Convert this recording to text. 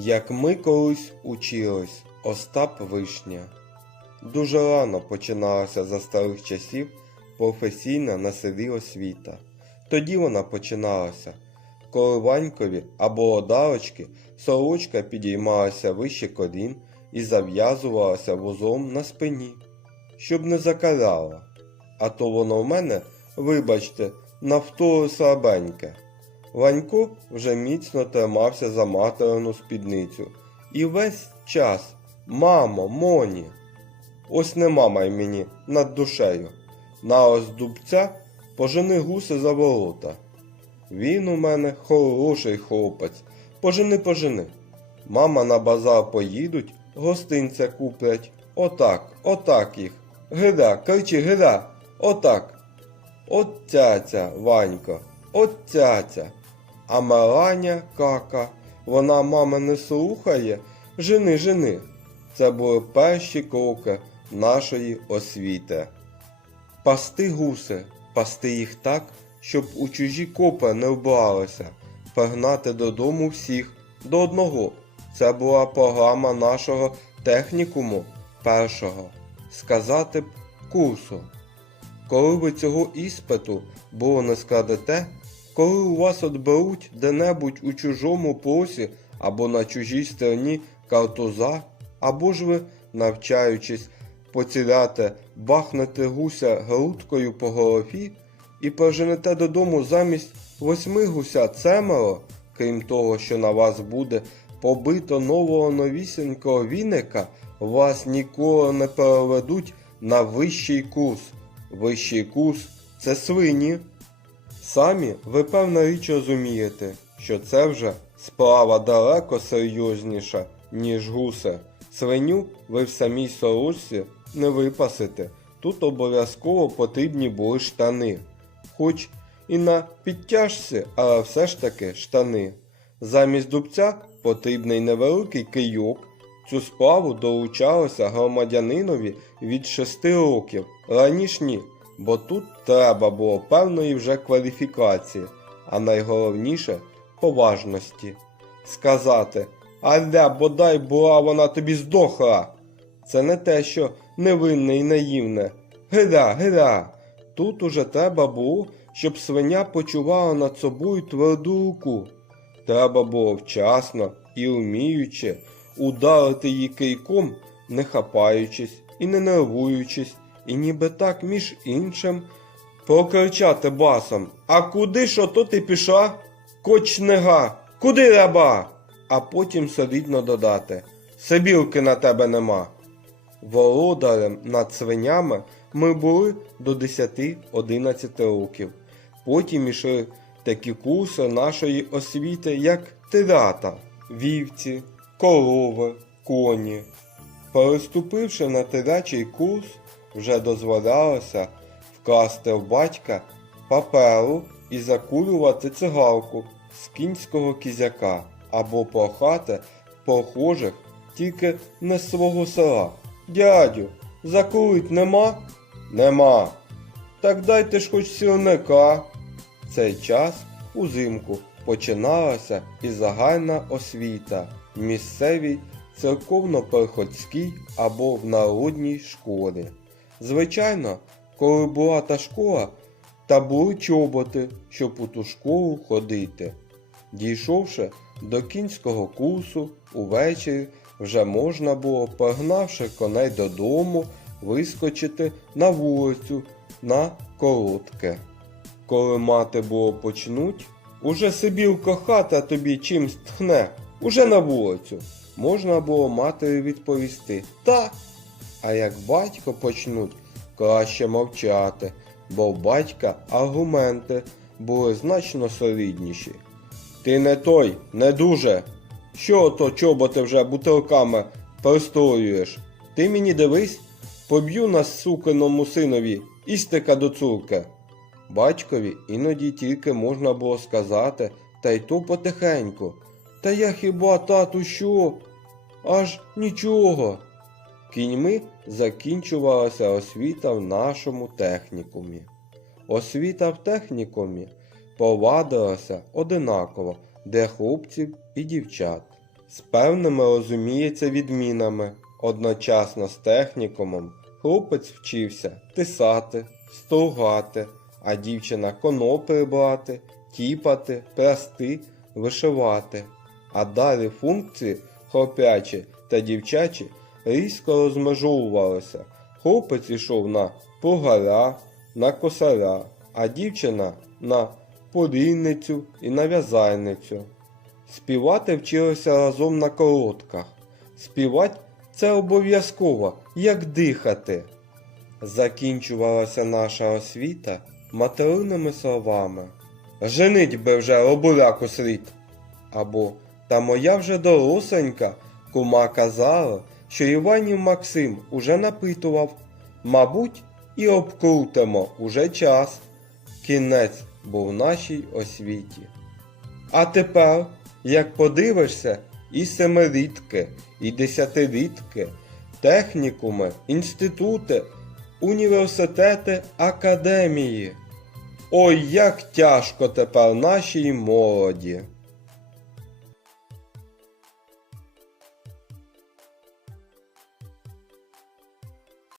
Як ми колись учились, Остап Вишня. Дуже рано починалася за старих часів професійна на селі освіта. Тоді вона починалася, коли Ванькові або одарочки сорочка підіймалася вище колін і зав'язувалася вузлом на спині, щоб не закаляла. А то воно в мене, вибачте, навтоли слабеньке. Ванько вже міцно тримався за материну спідницю. І весь час мамо, моні. Ось не мамай мені над душею. На ось дубця пожени гуси за ворота. Він у мене хороший хлопець. Пожени, пожени. Мама на базар поїдуть, гостинця куплять. Отак, отак їх. Гида, кричи, гида, отак. От цяця, Ванько, от цяця. А Меланя кака, вона мами не слухає. Жени, жени. Це були перші кроки нашої освіти. Пасти гуси, пасти їх так, щоб у чужі копи не вбралися, погнати додому всіх до одного. Це була програма нашого технікуму першого. Сказати б курсу. Коли ви цього іспиту було не складете, коли у вас отберуть де-небудь у чужому просі або на чужій стороні картуза, або ж ви, навчаючись поціляти, бахнете гуся грудкою по голові і поженете додому замість восьми гуся цемеро, крім того, що на вас буде побито нового новісенького віника, вас ніколи не переведуть на вищий курс. Вищий курс це свині. Самі ви певна річ розумієте, що це вже справа далеко серйозніша, ніж гусе. Свиню ви в самій сорочці не випасите. Тут обов'язково потрібні були штани. Хоч і на підтяжці, але все ж таки штани. Замість дубця потрібний невеликий кийок. Цю справу долучалося громадянинові від 6 років, раніше ні, бо тут треба було певної вже кваліфікації, а найголовніше поважності. Сказати Аля, бодай була вона тобі здохла. Це не те, що невинне і наївне. Гида, гида. Тут уже треба було, щоб свиня почувала над собою тверду руку. Треба було вчасно і вміючи ударити її кийком, не хапаючись і не нервуючись, і ніби так між іншим прокричати басом А куди ж ото ти пішла? Кочнега, куди раба? А потім солідно додати Сибілки на тебе нема. Володарем над свинями ми були до 10-11 років. Потім ішли такі курси нашої освіти, як тирата, вівці, корови, коні. Переступивши на тирячий курс, вже дозволялося вкласти в батька паперу і закурювати цигарку з кінського кізяка або прохати прохожих тільки не з свого села. Дядю, закурить нема? Нема. Так дайте ж хоч сірника. Цей час узимку починалася і загальна освіта в місцевій церковно-приходській або в народній школі. Звичайно, коли була та школа, та були чоботи, щоб у ту школу ходити. Дійшовши до кінського курсу, увечері вже можна було, погнавши коней додому, вискочити на вулицю на коротке. Коли мати було почнуть, уже сибілко хата тобі чимсь тхне, уже на вулицю. Можна було матері відповісти та. А як батько почнуть, краще мовчати, бо в батька аргументи були значно солідніші. Ти не той, не дуже. Що то чоботи вже бутилками перестроюєш? Ти мені дивись, поб'ю на сукиному синові істика до цурки. Батькові іноді тільки можна було сказати, та й то потихеньку. Та я хіба, тату, що? Аж нічого. Кіньми закінчувалася освіта в нашому технікумі. Освіта в технікумі повадилася одинаково для хлопців і дівчат. з певними розуміється відмінами. Одночасно з технікумом хлопець вчився тисати, стругати, а дівчина конопи брати, тіпати, прасти, вишивати. А далі функції хлопячі та дівчачі різко розмежовувалися. Хлопець ішов на пугаря, на косаря, а дівчина на порійницю і на в'язальницю. Співати вчилися разом на колодках. Співати це обов'язково, як дихати. Закінчувалася наша освіта материнними словами. Женить би вже робуляку слід. Або та моя вже доросенька, кума казала, що Іванів Максим уже напитував. Мабуть, і обкрутимо уже час. Кінець був нашій освіті. А тепер, як подивишся, і семирідки, і десятирідки, технікуми, інститути, університети, академії. Ой, як тяжко тепер нашій молоді.